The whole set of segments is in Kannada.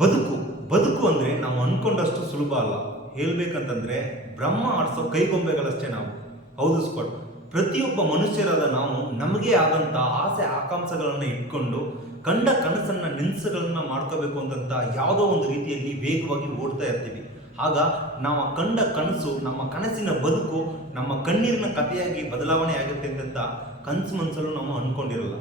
ಬದುಕು ಬದುಕು ಅಂದರೆ ನಾವು ಅಂದ್ಕೊಂಡಷ್ಟು ಸುಲಭ ಅಲ್ಲ. ಹೇಳ್ಬೇಕಂತಂದ್ರೆ ಬ್ರಹ್ಮ ಆಡಿಸೋ ಕೈಗೊಂಬೆಗಳಷ್ಟೇ ನಾವು. ಹೌದು ಸ್ಪಾಟ್. ಪ್ರತಿಯೊಬ್ಬ ಮನುಷ್ಯರಾದ ನಾವು ನಮಗೆ ಆದಂಥ ಆಸೆ ಆಕಾಂಕ್ಷೆಗಳನ್ನು ಇಟ್ಕೊಂಡು ಕಂಡ ಕನಸನ್ನ ನೆನಸುಗಳನ್ನ ಮಾಡ್ಕೋಬೇಕು ಅಂತಂತ ಯಾವುದೋ ಒಂದು ರೀತಿಯಲ್ಲಿ ವೇಗವಾಗಿ ಓಡ್ತಾ ಇರ್ತೀವಿ. ಆಗ ನಾವು ಕಂಡ ಕನಸು, ನಮ್ಮ ಕನಸಿನ ಬದುಕು ನಮ್ಮ ಕಣ್ಣೀರಿನ ಕಥೆಯಾಗಿ ಬದಲಾವಣೆ ಆಗುತ್ತೆ ಅಂತ ಕನಸು ಮನಸ್ಸಲ್ಲೂ ನಾವು ಅಂದ್ಕೊಂಡಿರಲ್ಲ.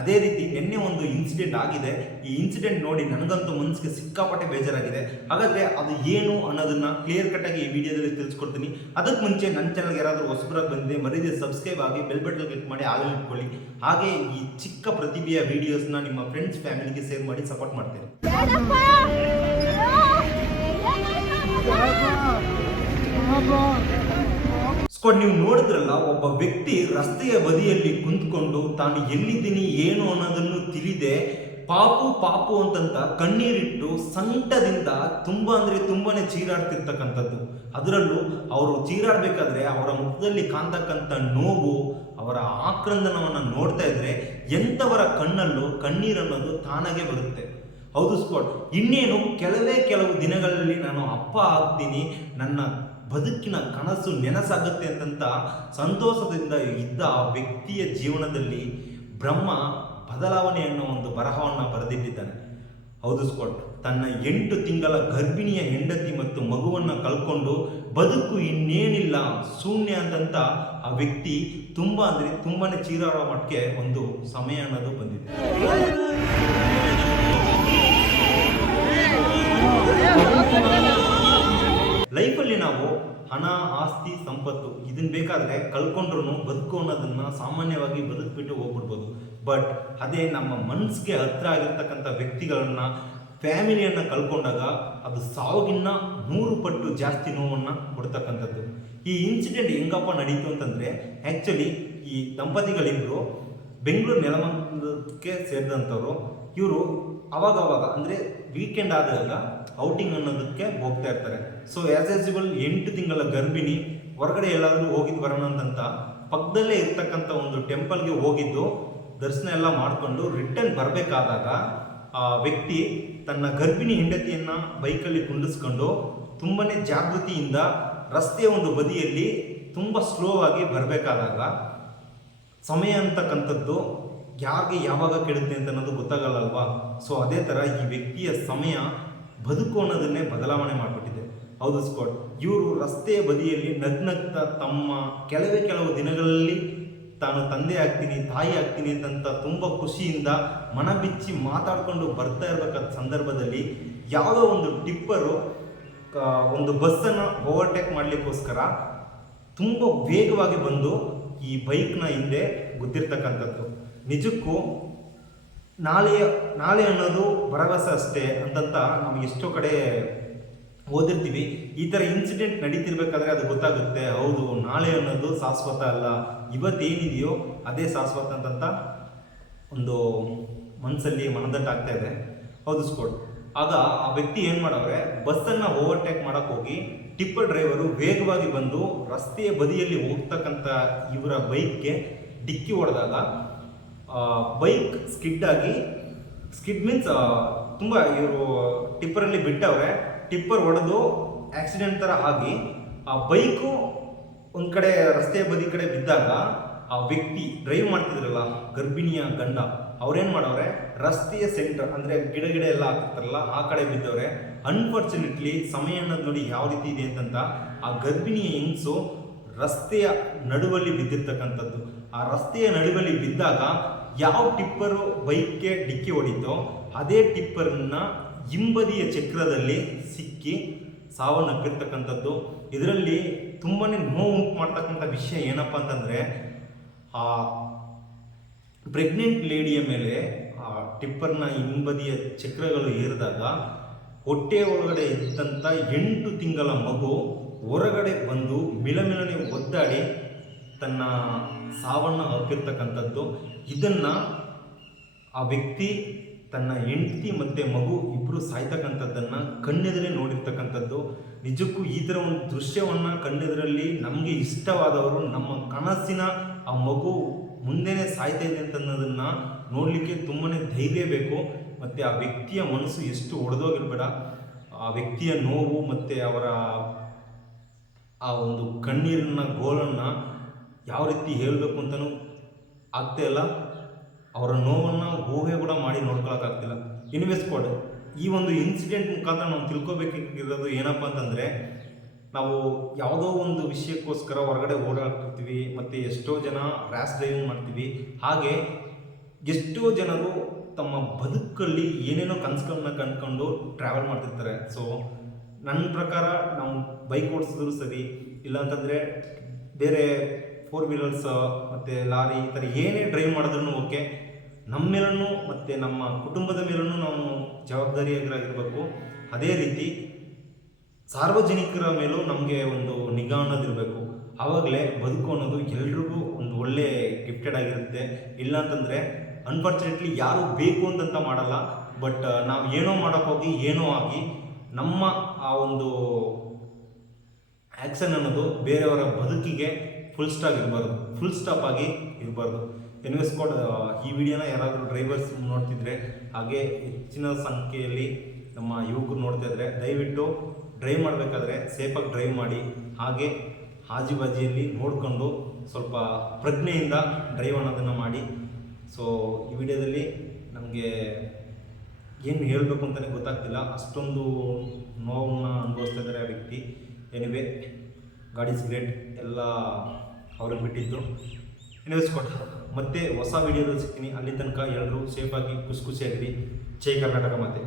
ಅದೇ ರೀತಿ ನಿನ್ನೆ ಒಂದು ಇನ್ಸಿಡೆಂಟ್ ಆಗಿದೆ. ಈ ಇನ್ಸಿಡೆಂಟ್ ನೋಡಿ ನನಗಂತೂ ಮನಸ್ಸಿಗೆ ಸಿಕ್ಕಾಪಟ್ಟೆ ಬೇಜಾರಾಗಿದೆ. ಹಾಗಾದರೆ ಅದು ಏನು ಅನ್ನೋದನ್ನ ಕ್ಲಿಯರ್ ಕಟ್ಟಾಗಿ ಈ ವಿಡಿಯೋದಲ್ಲಿ ತಿಳಿಸ್ಕೊಡ್ತೀನಿ. ಅದಕ್ಕೆ ಮುಂಚೆ ನನ್ನ ಚಾನಲ್ಗೆ ಯಾರಾದರೂ ಹೊಸಬರಾಗಿ ಬಂದಿದೆ ಮರೀದೆ ಸಬ್ಸ್ಕ್ರೈಬ್ ಆಗಿ ಬೆಲ್ ಬಟನ್ ಕ್ಲಿಕ್ ಮಾಡಿ ಆಲ್ ಇಟ್ಕೊಳ್ಳಿ. ಹಾಗೆ ಈ ಚಿಕ್ಕ ಪ್ರತಿಭೆಯ ವಿಡಿಯೋಸ್ನ ನಿಮ್ಮ ಫ್ರೆಂಡ್ಸ್ ಫ್ಯಾಮಿಲಿಗೆ ಶೇರ್ ಮಾಡಿ ಸಪೋರ್ಟ್ ಮಾಡ್ತೇನೆ. ಸ್ಕ್ವಾಡ್, ನೀವು ನೋಡಿದ್ರಲ್ಲ, ಒಬ್ಬ ವ್ಯಕ್ತಿ ರಸ್ತೆಯ ಬದಿಯಲ್ಲಿ ಕುಂತ್ಕೊಂಡು ತಾನು ಎಲ್ಲಿದ್ದೀನಿ ಏನು ಅನ್ನೋದನ್ನು ತಿಳಿದೆ ಪಾಪು ಪಾಪು ಅಂತಂತ ಕಣ್ಣೀರಿಟ್ಟು ಸಂಕಟದಿಂದ ತುಂಬಾನೇ ಚೀರಾಡ್ತಿರ್ತಕ್ಕಂಥದ್ದು. ಅದರಲ್ಲೂ ಅವರು ಚೀರಾಡಬೇಕಾದ್ರೆ ಅವರ ಮುಖದಲ್ಲಿ ಕಾಣ್ತಕ್ಕಂಥ ನೋವು, ಅವರ ಆಕ್ರಂದನವನ್ನು ನೋಡ್ತಾ ಇದ್ರೆ ಎಂಥವರ ಕಣ್ಣಲ್ಲೂ ಕಣ್ಣೀರನ್ನೋದು ತಾನಾಗೆ ಬರುತ್ತೆ. ಹೌದು ಸ್ಪಾಟ್. ಇನ್ನೇನು ಕೆಲವು ದಿನಗಳಲ್ಲಿ ನಾನು ಅಪ್ಪ ಆಗ್ತೀನಿ, ನನ್ನ ಬದುಕಿನ ಕನಸು ನೆನಸಾಗುತ್ತೆ ಅಂತಂತ ಸಂತೋಷದಿಂದ ಇದ್ದ ಆ ವ್ಯಕ್ತಿಯ ಜೀವನದಲ್ಲಿ ಬ್ರಹ್ಮ ಬದಲಾವಣೆ ಅನ್ನೋ ಒಂದು ಬರಹವನ್ನು ಬರೆದಿಟ್ಟಿದ್ದಾನೆ. ಹೌದು ಸ್ಪಾಟ್. ತನ್ನ 8 ತಿಂಗಳ ಗರ್ಭಿಣಿಯ ಹೆಂಡತಿ ಮತ್ತು ಮಗುವನ್ನು ಕಳ್ಕೊಂಡು ಬದುಕು ಇನ್ನೇನಿಲ್ಲ ಶೂನ್ಯ ಅಂತಂತ ಆ ವ್ಯಕ್ತಿ ತುಂಬಾನೇ ಚೀರಾಡೋ ಮಟ್ಟಿಗೆ ಒಂದು ಸಮಯ ಅನ್ನೋದು ಬಂದಿದೆ. ಲೈಫಲ್ಲಿ ನಾವು ಹಣ, ಆಸ್ತಿ, ಸಂಪತ್ತು ಇದನ್ನ ಬೇಕಾದರೆ ಕಳ್ಕೊಂಡ್ರು ಬದುಕು ಅನ್ನೋದನ್ನ ಸಾಮಾನ್ಯವಾಗಿ ಬದುಕ್ಬಿಟ್ಟು ಹೋಗ್ಬಿಡ್ಬೋದು. ಬಟ್ ಅದೇ ನಮ್ಮ ಮನಸ್ಸಿಗೆ ಹತ್ರ ಆಗಿರ್ತಕ್ಕಂಥ ವ್ಯಕ್ತಿಗಳನ್ನ, ಫ್ಯಾಮಿಲಿಯನ್ನು ಕಳ್ಕೊಂಡಾಗ ಅದು ಸಾವಿಗಿನ್ನ 100 ಪಟ್ಟು ಜಾಸ್ತಿ ನೋವನ್ನು ಕೊಡ್ತಕ್ಕಂಥದ್ದು. ಈ ಇನ್ಸಿಡೆಂಟ್ ಹೆಂಗಪ್ಪ ನಡೀತು ಅಂತಂದರೆ, ಆ್ಯಕ್ಚುಲಿ ಈ ದಂಪತಿಗಳಿಬ್ಬರು ಬೆಂಗಳೂರು ನೆಲಮಂಗಲಕ್ಕೆ ಸೇರಿದಂಥವ್ರು. ಇವರು ಅವಾಗ ಅಂದರೆ ವೀಕೆಂಡ್ ಆದಾಗ ಔಟಿಂಗ್ ಅನ್ನೋದಕ್ಕೆ ಹೋಗ್ತಾ ಇರ್ತಾರೆ. ಸೊ ಆ್ಯಸ್ ಯೂಸ್ವಲ್ 8 ತಿಂಗಳ ಗರ್ಭಿಣಿ ಹೊರಗಡೆ ಎಲ್ಲಾದರೂ ಹೋಗಿದ್ದು ಬರೋಣ ಅಂತಂತ ಪಕ್ಕದಲ್ಲೇ ಇರ್ತಕ್ಕಂಥ ಒಂದು ಟೆಂಪಲ್ಗೆ ಹೋಗಿದ್ದು ದರ್ಶನ ಎಲ್ಲ ಮಾಡಿಕೊಂಡು ರಿಟರ್ನ್ ಬರಬೇಕಾದಾಗ ಆ ವ್ಯಕ್ತಿ ತನ್ನ ಗರ್ಭಿಣಿ ಹೆಂಡತಿಯನ್ನು ಬೈಕಲ್ಲಿ ಕುಂಡಿಸ್ಕೊಂಡು ತುಂಬನೇ ಜಾಗೃತಿಯಿಂದ ರಸ್ತೆಯ ಒಂದು ಬದಿಯಲ್ಲಿ ತುಂಬ ಸ್ಲೋ ಆಗಿ ಬರಬೇಕಾದಾಗ ಸಮಯ ಅಂತಕ್ಕಂಥದ್ದು ಯಾರಿಗೆ ಯಾವಾಗ ಕೆಡುತ್ತೆ ಅಂತ ಅನ್ನೋದು ಗೊತ್ತಾಗಲ್ಲಲ್ವಾ. ಸೊ ಅದೇ ಥರ ಈ ವ್ಯಕ್ತಿಯ ಸಮಯ ಬದುಕು ಅನ್ನೋದನ್ನೇ ಬದಲಾವಣೆ ಮಾಡಿಬಿಟ್ಟಿದೆ. ಹೌದು ಸ್ಪಾಟ್. ಇವರು ರಸ್ತೆಯ ಬದಿಯಲ್ಲಿ ನಗ್ನಗ್ತಾ ತಮ್ಮ ಕೆಲವು ದಿನಗಳಲ್ಲಿ ತಾನು ತಂದೆ ಆಗ್ತೀನಿ, ತಾಯಿ ಆಗ್ತೀನಿ ಅಂತಂತ ತುಂಬ ಖುಷಿಯಿಂದ ಮನ ಬಿಚ್ಚಿ ಮಾತಾಡಿಕೊಂಡು ಬರ್ತಾ ಇರಬೇಕಾದ ಸಂದರ್ಭದಲ್ಲಿ ಯಾವುದೋ ಒಂದು ಟಿಪ್ಪರು ಒಂದು ಬಸ್ಸನ್ನು ಓವರ್ಟೇಕ್ ಮಾಡಲಿಕ್ಕೋಸ್ಕರ ತುಂಬ ವೇಗವಾಗಿ ಬಂದು ಈ ಬೈಕ್ನ ಹಿಂದೆ ಗುದ್ದಿರ್ತಕ್ಕಂಥದ್ದು. ನಿಜಕ್ಕೂ ನಾಳೆ ಅನ್ನೋದು ಭರವಸೆ ಅಷ್ಟೇ ಅಂತಂತ ನಾವು ಎಷ್ಟೋ ಕಡೆ ಓದಿರ್ತೀವಿ. ಈ ಥರ ಇನ್ಸಿಡೆಂಟ್ ನಡೀತಿರ್ಬೇಕಾದ್ರೆ ಅದು ಗೊತ್ತಾಗುತ್ತೆ, ಹೌದು ನಾಳೆ ಅನ್ನೋದು ಶಾಶ್ವತ ಅಲ್ಲ, ಇವತ್ತೇನಿದೆಯೋ ಅದೇ ಶಾಶ್ವತ ಅಂತಂತ ಒಂದು ಮನಸ್ಸಲ್ಲಿ ಮನದಟ್ಟಾಗ್ತಾ ಇದೆ. ಹೌದು ಸ್ಕೋಡ್. ಆಗ ಆ ವ್ಯಕ್ತಿ ಏನು ಮಾಡವ್ರೆ, ಬಸ್ಸನ್ನು ಓವರ್ಟೇಕ್ ಮಾಡೋಕ್ಕೆ ಹೋಗಿ ಟಿಪ್ಪರ್ ಡ್ರೈವರು ವೇಗವಾಗಿ ಬಂದು ರಸ್ತೆಯ ಬದಿಯಲ್ಲಿ ಹೋಗ್ತಕ್ಕಂಥ ಇವರ ಬೈಕ್ಗೆ ಡಿಕ್ಕಿ ಹೊಡೆದಾಗ ಬೈಕ್ ಸ್ಕಿಡ್ ಮೀನ್ಸ್ ತುಂಬ ಇವರು ಟಿಪ್ಪರಲ್ಲಿ ಬಿಟ್ಟವ್ರೆ. ಟಿಪ್ಪರ್ ಹೊಡೆದು ಆಕ್ಸಿಡೆಂಟ್ ಥರ ಆಗಿ ಆ ಬೈಕು ಒಂದು ಕಡೆ ರಸ್ತೆಯ ಬದಿ ಕಡೆ ಬಿದ್ದಾಗ ಆ ವ್ಯಕ್ತಿ ಡ್ರೈವ್ ಮಾಡ್ತಿದ್ರಲ್ಲ ಗರ್ಭಿಣಿಯ ಗಂಡ ಅವ್ರೇನು ಮಾಡವ್ರೆ, ರಸ್ತೆಯ ಸೆಂಟರ್ ಅಂದರೆ ಗಿಡ ಎಲ್ಲ ಆಗ್ತಿರ್ತಾರಲ್ಲ ಆ ಕಡೆ ಬಿದ್ದವ್ರೆ. ಅನ್ಫಾರ್ಚುನೇಟ್ಲಿ ಸಮಯ ಅನ್ನೋದು ನೋಡಿ ಯಾವ ರೀತಿ ಇದೆ ಅಂತಂತ ಆ ಗರ್ಭಿಣಿಯ ಹೆಂಗಸು ರಸ್ತೆಯ ನಡುವಲ್ಲಿ ಬಿದ್ದಿರ್ತಕ್ಕಂಥದ್ದು. ಆ ರಸ್ತೆಯ ನಡುವಲ್ಲಿ ಬಿದ್ದಾಗ ಯಾವ ಟಿಪ್ಪರು ಬೈಕ್ಗೆ ಡಿಕ್ಕಿ ಹೊಡಿತೋ ಅದೇ ಟಿಪ್ಪರ್ನ ಹಿಂಬದಿಯ ಚಕ್ರದಲ್ಲಿ ಸಿಕ್ಕಿ ಸಾವನ್ನಪ್ಪಿರ್ತಕ್ಕಂಥದ್ದು. ಇದರಲ್ಲಿ ತುಂಬಾ ನೋವು ಉಂಟು ಮಾಡ್ತಕ್ಕಂಥ ವಿಷಯ ಏನಪ್ಪ ಅಂತಂದರೆ, ಆ ಪ್ರೆಗ್ನೆಂಟ್ ಲೇಡಿಯ ಮೇಲೆ ಆ ಟಿಪ್ಪರ್ನ ಹಿಂಬದಿಯ ಚಕ್ರಗಳು ಏರಿದಾಗ ಹೊಟ್ಟೆ ಒಳಗಡೆ ಇದ್ದಂಥ 8 ತಿಂಗಳ ಮಗು ಹೊರಗಡೆ ಬಂದು ಮಿಲಮಿಲನೆ ಒದ್ದಾಡಿ ತನ್ನ ಸಾವನ್ನು ಅಪ್ಪಿರ್ತಕ್ಕಂಥದ್ದು. ಇದನ್ನು ಆ ವ್ಯಕ್ತಿ ತನ್ನ ಹೆಂಡತಿ ಮತ್ತು ಮಗು ಇಬ್ಬರು ಸಾಯ್ತಕ್ಕಂಥದ್ದನ್ನು ಕಣ್ಣೆದುರೇ ನೋಡಿರ್ತಕ್ಕಂಥದ್ದು. ನಿಜಕ್ಕೂ ಈ ಥರ ಒಂದು ದೃಶ್ಯವನ್ನು ಕಣ್ಣೆದುರಲ್ಲಿ ನಮಗೆ ಇಷ್ಟವಾದವರು, ನಮ್ಮ ಕನಸಿನ ಆ ಮಗು ಮುಂದೆನೇ ಸಾಯ್ತಾ ಇದೆ ಅಂತ ಅನ್ನೋದನ್ನು ನೋಡಲಿಕ್ಕೆ ತುಂಬಾ ಧೈರ್ಯ ಬೇಕು. ಮತ್ತು ಆ ವ್ಯಕ್ತಿಯ ಮನಸ್ಸು ಎಷ್ಟು ಒಡೆದೋಗಿರ್ಬೇಡ, ಆ ವ್ಯಕ್ತಿಯ ನೋವು ಮತ್ತು ಅವರ ಆ ಒಂದು ಕಣ್ಣೀರಿನ ಗೋಳನ್ನು ಯಾವ ರೀತಿ ಹೇಳಬೇಕು ಅಂತಲೂ ಆಗ್ತಾ ಇಲ್ಲ. ಅವರ ನೋವನ್ನು ಊಹೆ ಕೂಡ ಮಾಡಿ ನೋಡ್ಕೊಳಕ್ಕಾಗ್ತಿಲ್ಲ. ಇನ್ವೆಸ್ಟ್ ಕೊಡ್ ಈ ಒಂದು ಇನ್ಸಿಡೆಂಟ್ ಮುಖಾಂತರ ನಾವು ತಿಳ್ಕೊಬೇಕಾಗಿರೋದು ಏನಪ್ಪ ಅಂತಂದರೆ, ನಾವು ಯಾವುದೋ ಒಂದು ವಿಷಯಕ್ಕೋಸ್ಕರ ಹೊರಗಡೆ ಓಡಾಡ್ತಿರ್ತೀವಿ ಮತ್ತು ಎಷ್ಟೋ ಜನ ರ್ಯಾಶ್ ಡ್ರೈವಿಂಗ್ ಮಾಡ್ತೀವಿ. ಹಾಗೆ ಎಷ್ಟೋ ಜನರು ತಮ್ಮ ಬದುಕಲ್ಲಿ ಏನೇನೋ ಕನಸುಗಳನ್ನ ಕಂಡ್ಕೊಂಡು ಟ್ರಾವೆಲ್ ಮಾಡ್ತಿರ್ತಾರೆ. ಸೊ ನನ್ನ ಪ್ರಕಾರ ನಾವು ಬೈಕ್ ಓಡಿಸಿದ್ರು ಸರಿ, ಇಲ್ಲಾಂತಂದರೆ ಬೇರೆ 4 ವೀಲರ್ಸ್ ಮತ್ತು ಲಾರಿ ಈ ಥರ ಏನೇ ಡ್ರೈವ್ ಮಾಡಿದ್ರೂ ಓಕೆ, ನಮ್ಮ ಮೇಲೂ ಮತ್ತು ನಮ್ಮ ಕುಟುಂಬದ ಮೇಲೂ ನಾವು ಜವಾಬ್ದಾರಿಯಾಗಿರಬೇಕು. ಅದೇ ರೀತಿ ಸಾರ್ವಜನಿಕರ ಮೇಲೂ ನಮಗೆ ಒಂದು ನಿಗಾ ಅನ್ನೋದಿರಬೇಕು. ಆವಾಗಲೇ ಬದುಕು ಅನ್ನೋದು ಎಲ್ರಿಗೂ ಒಂದು ಒಳ್ಳೆ ಗಿಫ್ಟೆಡ್ ಆಗಿರುತ್ತೆ. ಇಲ್ಲಾಂತಂದರೆ ಅನ್ಫಾರ್ಚುನೇಟ್ಲಿ ಯಾರು ಬೇಕು ಅಂತಂತ ಮಾಡಲ್ಲ, ಬಟ್ ನಾವು ಏನೋ ಮಾಡೋಕ್ಕೋಗಿ ಏನೋ ಆಗಿ ನಮ್ಮ ಆ ಒಂದು ಆ್ಯಕ್ಷನ್ ಅನ್ನೋದು ಬೇರೆಯವರ ಬದುಕಿಗೆ ಫುಲ್ ಸ್ಟಾಪ್ ಆಗಿ ಇರಬಾರ್ದು. ಎನ್ವೆಸ್ ಕೋಡ್ ಈ ವಿಡಿಯೋನ ಯಾರಾದರೂ ಡ್ರೈವರ್ಸ್ ನೋಡ್ತಿದ್ರೆ, ಹಾಗೆ ಹೆಚ್ಚಿನ ಸಂಖ್ಯೆಯಲ್ಲಿ ನಮ್ಮ ಯುವಕರು ನೋಡ್ತಾ ಇದ್ದರೆ ದಯವಿಟ್ಟು ಡ್ರೈವ್ ಮಾಡಬೇಕಾದ್ರೆ ಸೇಫಾಗಿ ಡ್ರೈವ್ ಮಾಡಿ. ಹಾಗೆ ಆಜುಬಾಜಿಯಲ್ಲಿ ನೋಡಿಕೊಂಡು ಸ್ವಲ್ಪ ಪ್ರಜ್ಞೆಯಿಂದ ಡ್ರೈವ್ ಅನ್ನೋದನ್ನು ಮಾಡಿ. ಸೊ ಈ ವಿಡಿಯೋದಲ್ಲಿ ನಮಗೆ ಏನು ಹೇಳಬೇಕು ಅಂತಲೇ ಗೊತ್ತಾಗ್ತಿಲ್ಲ, ಅಷ್ಟೊಂದು ನೋವನ್ನು ಅನುಭವಿಸ್ತಾ ಇದ್ದಾರೆ ಆ ವ್ಯಕ್ತಿ. ಎನಿವೇ, ಗಾಡ್ ಈಸ್ ಗ್ರೇಟ್, ಎಲ್ಲ ಅವ್ರಿಗೆ ಬಿಟ್ಟಿದ್ದು. ಎನಿವೇಸ್ ಮತ್ತೆ ಹೊಸ ವಿಡಿಯೋದಲ್ಲಿ ಸಿಗ್ತೀನಿ. ಅಲ್ಲಿ ತನಕ ಎಲ್ಲರೂ ಸೇಫಾಗಿ ಖುಷಿಯಾಗಿರಿ. ಜೈ ಕರ್ನಾಟಕ. ಮತ್ತೆ